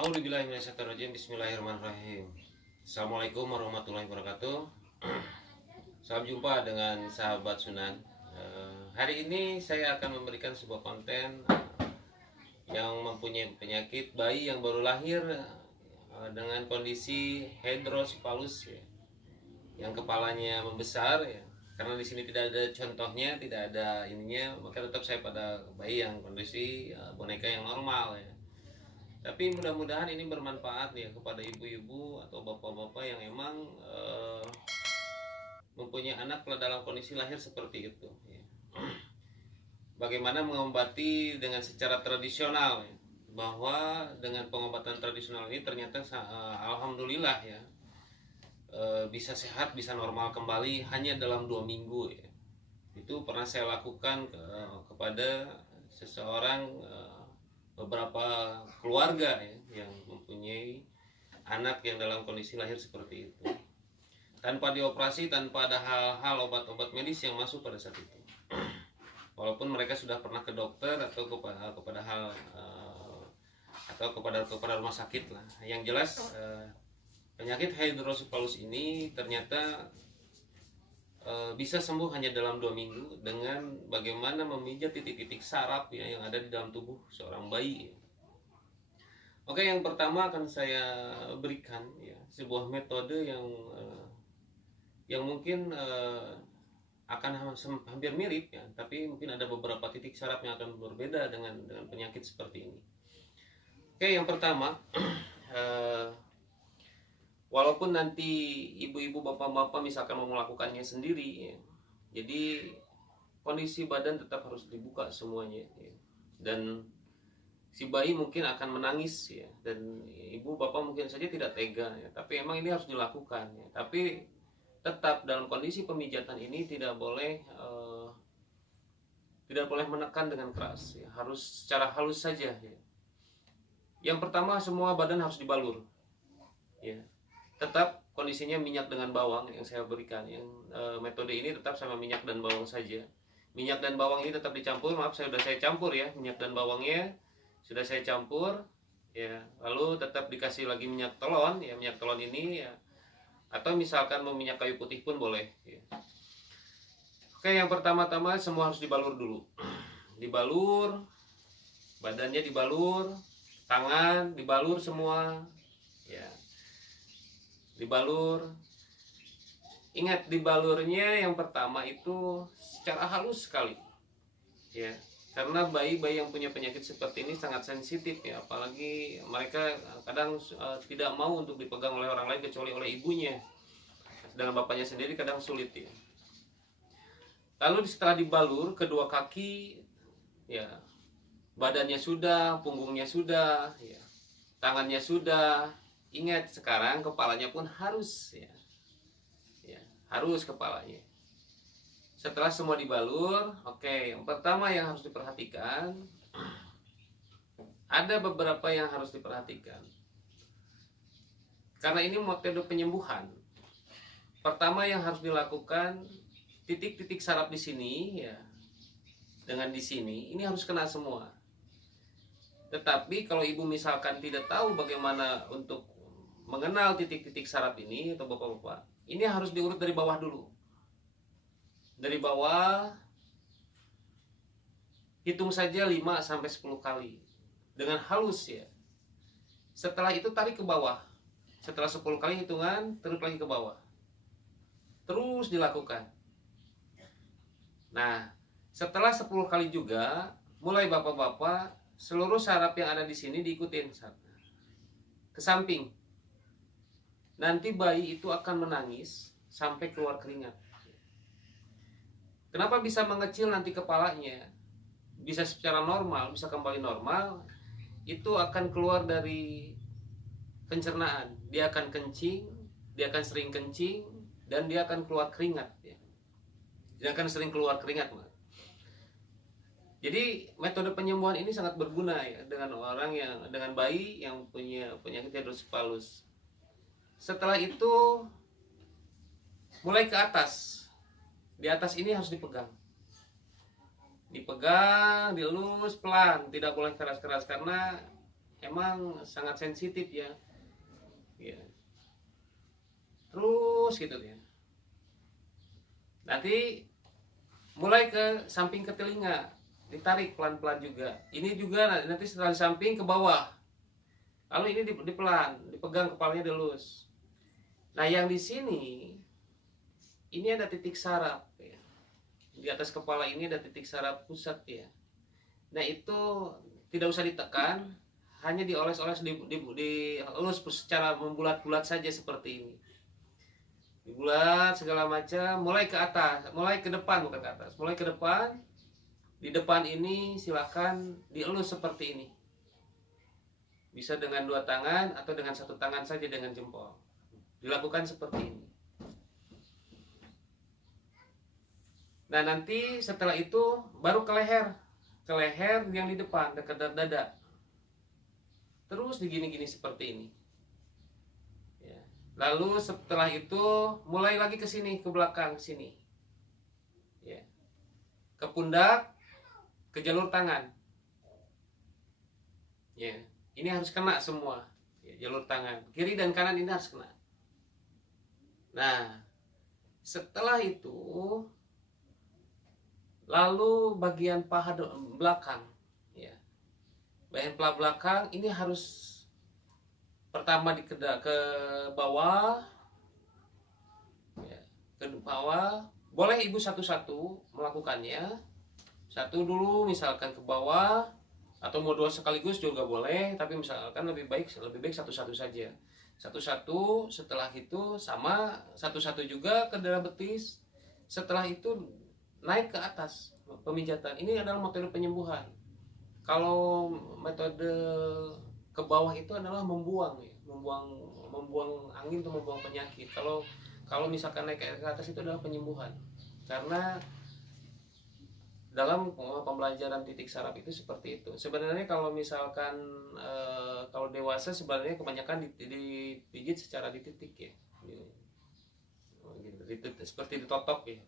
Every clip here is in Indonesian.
A'udzubillahiminasyaitonirrajim. Bismillahirrahmanirrahim. Assalamualaikum warahmatullahi wabarakatuh. Salam jumpa dengan sahabat Sunan. Hari ini saya akan memberikan sebuah konten yang mempunyai penyakit bayi yang baru lahir dengan kondisi hydrocephalus ya, yang kepalanya membesar ya. Karena di sini tidak ada contohnya, tidak ada ininya, maka tetap saya pada bayi yang kondisi boneka yang normal ya. Tapi mudah-mudahan ini bermanfaat ya kepada ibu-ibu atau bapak-bapak yang emang mempunyai anak dalam kondisi lahir seperti itu ya. Bagaimana mengobati dengan secara tradisional ya. Bahwa dengan pengobatan tradisional ini ternyata alhamdulillah ya, bisa sehat, bisa normal kembali hanya dalam 2 minggu ya. Itu pernah saya lakukan kepada seseorang, beberapa keluarga ya, yang mempunyai anak yang dalam kondisi lahir seperti itu, tanpa dioperasi, tanpa ada hal-hal obat-obat medis yang masuk pada saat itu. Walaupun mereka sudah pernah ke dokter atau kepada hal atau kepada rumah sakit lah. Yang jelas penyakit hydrocephalus ini ternyata bisa sembuh hanya dalam 2 minggu dengan bagaimana memijat titik-titik saraf ya, yang ada di dalam tubuh seorang bayi. Oke, yang pertama akan saya berikan ya, sebuah metode yang mungkin akan hampir mirip ya, tapi mungkin ada beberapa titik saraf yang akan berbeda dengan penyakit seperti ini. Oke, yang pertama walaupun nanti ibu-ibu, bapak-bapak misalkan mau melakukannya sendiri ya, jadi kondisi badan tetap harus dibuka semuanya ya. Dan si bayi mungkin akan menangis ya, dan ibu bapak mungkin saja tidak tega ya, tapi emang ini harus dilakukan ya. Tapi tetap dalam kondisi pemijatan ini tidak boleh menekan dengan keras ya, harus secara halus saja ya. Yang pertama, semua badan harus dibalur ya. Tetap kondisinya minyak dengan bawang yang saya berikan. Yang metode ini tetap sama minyak dan bawang saja. Minyak dan bawang ini tetap dicampur. Maaf, sudah saya campur ya, minyak dan bawangnya sudah saya campur ya. Lalu tetap dikasih lagi minyak telon ya. Minyak telon ini ya, atau misalkan mau minyak kayu putih pun boleh ya. Oke, yang pertama-tama semua harus dibalur dulu. Dibalur, badannya dibalur, tangan dibalur semua ya. Dibalur. Ingat, dibalurnya yang pertama itu secara halus sekali ya, karena bayi-bayi yang punya penyakit seperti ini sangat sensitif ya, apalagi mereka kadang tidak mau untuk dipegang oleh orang lain kecuali oleh ibunya, sedangkan bapaknya sendiri kadang sulit ya. Lalu setelah dibalur, kedua kaki ya, badannya sudah, punggungnya sudah ya, tangannya sudah. Ingat, sekarang kepalanya pun harus ya, harus kepalanya. Setelah semua dibalur, oke, yang pertama yang harus diperhatikan, ada beberapa yang harus diperhatikan karena ini metode penyembuhan. Pertama yang harus dilakukan, titik-titik saraf di sini ya, dengan di sini ini harus kena semua. Tetapi kalau ibu misalkan tidak tahu bagaimana untuk mengenal titik-titik saraf ini, atau bapak-bapak, ini harus diurut dari bawah dulu. Dari bawah hitung saja 5-10 kali dengan halus ya. Setelah itu tarik ke bawah. Setelah 10 kali hitungan, tarik lagi ke bawah. Terus dilakukan. Nah, setelah 10 kali juga, mulai bapak-bapak, seluruh saraf yang ada di sini diikutin ke samping. Nanti bayi itu akan menangis sampai keluar keringat. Kenapa bisa mengecil nanti kepalanya? Bisa secara normal, bisa kembali normal. Itu akan keluar dari pencernaan. Dia akan kencing, dia akan sering kencing, dan dia akan keluar keringat ya. Dia akan sering keluar keringat. Jadi metode penyembuhan ini sangat berguna ya dengan bayi yang punya penyakit hydrocephalus. Setelah itu mulai ke atas. Di atas ini harus dipegang. Dipegang, dielus pelan, tidak boleh keras-keras karena emang sangat sensitif ya, terus gitu ya. Nanti mulai ke samping ke telinga, ditarik pelan-pelan juga. Ini juga nanti setelah di samping ke bawah. Lalu ini dipelan, dipegang kepalanya dilus. Nah yang di sini ini ada titik saraf ya. Di atas kepala ini ada titik saraf pusat ya. Nah itu tidak usah ditekan, hanya dioles-oles, dielus secara membulat-bulat saja seperti ini. Dibulat segala macam, mulai ke atas, mulai ke depan, bukan ke atas, mulai ke depan. Di depan ini silakan dielus seperti ini. Bisa dengan 2 tangan atau dengan 1 tangan saja dengan jempol. Dilakukan seperti ini. Nah nanti setelah itu baru ke leher. Ke leher yang di depan dekat dada. Terus digini-gini seperti ini. Ya. Lalu setelah itu mulai lagi ke sini, ke belakang sini. Ya. Ke pundak, ke jalur tangan. Ya. Ini harus kena semua. Ya, jalur tangan, kiri dan kanan ini harus kena. Nah, setelah itu lalu bagian paha belakang ya. Bagian paha belakang ini harus pertama ke bawah ya, ke bawah. Boleh ibu satu-satu melakukannya. Satu dulu misalkan ke bawah, atau mau 2 sekaligus juga boleh, tapi misalkan lebih baik satu-satu saja. Satu-satu, setelah itu sama satu-satu juga ke dalam betis. Setelah itu naik ke atas pemijatan. Ini adalah metode penyembuhan. Kalau metode ke bawah itu adalah membuang ya, membuang angin atau membuang penyakit. Kalau misalkan naik ke atas itu adalah penyembuhan. Karena dalam pembelajaran titik saraf itu seperti itu. Sebenarnya kalau misalkan kalau dewasa sebenarnya kebanyakan dipijit secara dititik ya. Seperti ditotok ya.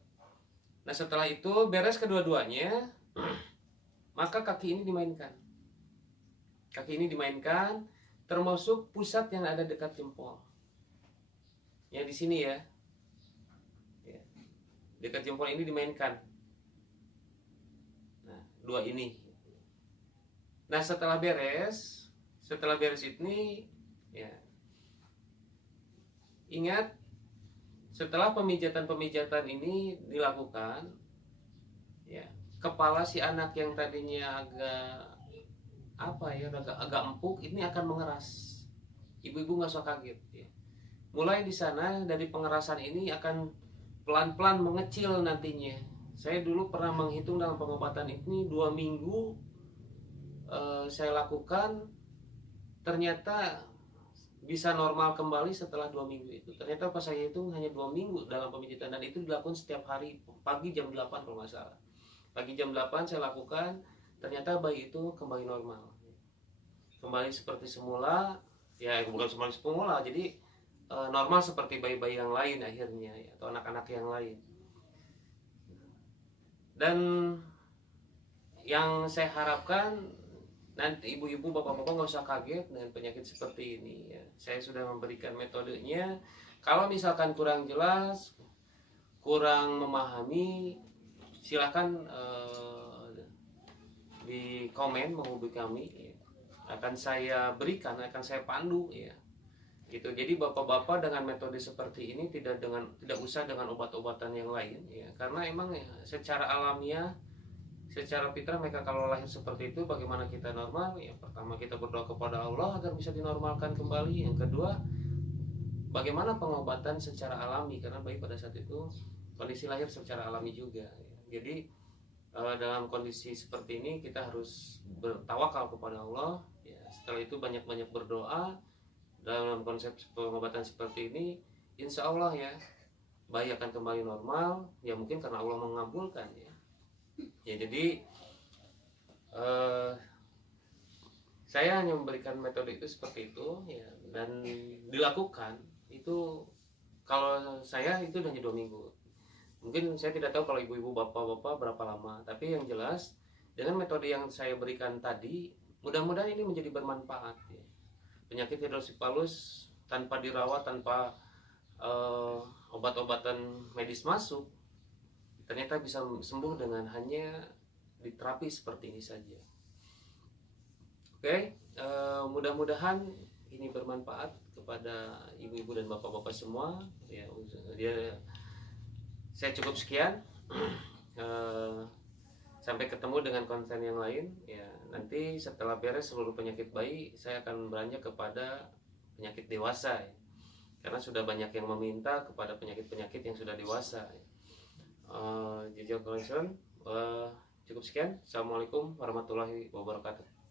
Nah setelah itu beres kedua-duanya, maka kaki ini dimainkan. Kaki ini dimainkan, termasuk pusat yang ada dekat jempol. Ya di sini ya. Dekat jempol ini dimainkan. Nah 2 ini. Nah setelah beres ini ya. Ingat, setelah pemijatan ini dilakukan ya, kepala si anak yang tadinya agak empuk ini akan mengeras. Ibu-ibu nggak usah kaget ya. Mulai di sana dari pengerasan ini akan pelan-pelan mengecil nantinya. Saya dulu pernah menghitung dalam pengobatan ini 2 minggu saya lakukan, ternyata bisa normal kembali setelah 2 minggu itu. Ternyata pas saya hitung hanya 2 minggu dalam pemijatan, dan itu dilakukan setiap hari pagi jam 8 kalau nggak salah. Pagi jam 8 saya lakukan, ternyata bayi itu kembali normal. Kembali seperti semula, ya bukan seperti semula, jadi normal seperti bayi-bayi yang lain akhirnya ya, atau anak-anak yang lain. Dan yang saya harapkan nanti ibu-ibu, bapak-bapak nggak usah kaget dengan penyakit seperti ini ya. Saya sudah memberikan metodenya. Kalau misalkan kurang jelas, kurang memahami, silahkan di komen menghubungi kami ya. Akan saya berikan, akan saya pandu ya. Gitu. Jadi bapak-bapak dengan metode seperti ini tidak usah dengan obat-obatan yang lain ya. Karena emang ya, secara alamiah, secara fitrah mereka kalau lahir seperti itu, bagaimana kita normal ya? Pertama kita berdoa kepada Allah agar bisa dinormalkan kembali. Yang kedua, bagaimana pengobatan secara alami, karena bayi pada saat itu kondisi lahir secara alami juga ya. Jadi dalam kondisi seperti ini kita harus bertawakal kepada Allah ya. Setelah itu banyak-banyak berdoa. Dalam konsep pengobatan seperti ini, insya Allah ya bayi akan kembali normal ya, mungkin karena Allah mengabulkan ya. Ya jadi saya hanya memberikan metode itu seperti itu ya, dan dilakukan itu kalau saya itu hanya 2 minggu. Mungkin saya tidak tahu kalau ibu-ibu, bapak-bapak berapa lama, tapi yang jelas dengan metode yang saya berikan tadi Mudah-mudahan ini menjadi bermanfaat ya. Penyakit hidrosipalus tanpa dirawat, tanpa obat-obatan medis masuk, ternyata bisa sembuh dengan hanya diterapi seperti ini saja. Oke, mudah-mudahan ini bermanfaat kepada ibu-ibu dan bapak-bapak semua ya. Saya cukup sekian. Sampai ketemu dengan konten yang lain ya. Nanti setelah beres seluruh penyakit bayi, saya akan beranjak kepada penyakit dewasa ya. Karena sudah banyak yang meminta kepada penyakit-penyakit yang sudah dewasa ya. Cukup sekian. Assalamualaikum warahmatullahi wabarakatuh.